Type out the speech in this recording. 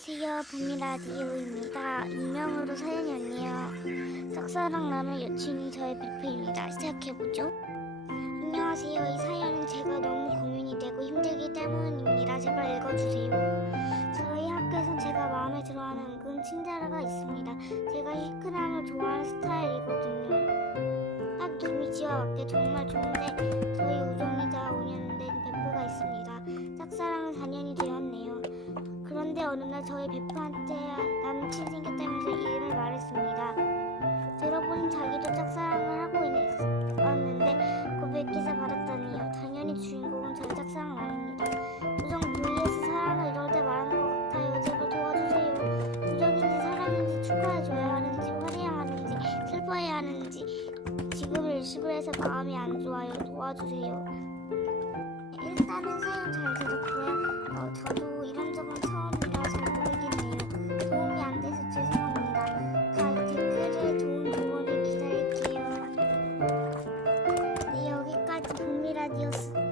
안녕하세요. 봄이라디오입니다. 익명으로 사연이 왔네요. 짝사랑남의 여친이 저의 베프입니다. 시작해보죠. 안녕하세요. 이 사연은 제가 너무 고민이 되고 힘들기 때문입니다. 제발 읽어주세요. 저희 학교에선 제가 마음에 들어하는 은근 친절아가 있습니다. 제가 시크함을 좋아하는 스타일이거든요. 딱 이미지와 맞게 정말 좋은데 저희 우정이자 5년 된 베프가 있습니다. 짝사랑은 4년이 되었네요. 그런데 어느 날 저희 베프한테 남친 생겼다면서 이름을 말했습니다. 들어보니 자기도 짝사랑을 하고 있었는데 고백해서 받았다니요. 당연히 주인공은 저희 짝사랑남입니다. 우정 vs 사랑을 이럴 때 말하는 것 같아요. 제발 도와주세요. 우정인지 사랑인지 축하해줘야 하는지 화내야 하는지 슬퍼해야 하는지 지금 일십을 해서 마음이 안 좋아요. 도와주세요. 일단은 사연 잘 들었고요. 저도 이런 적은 처음이라 잘 모르겠네요. 도움이 안 돼서 죄송합니다. 다 댓글에 좋은 조언을 기다릴게요. 네, 여기까지 봄이라디오였습니다.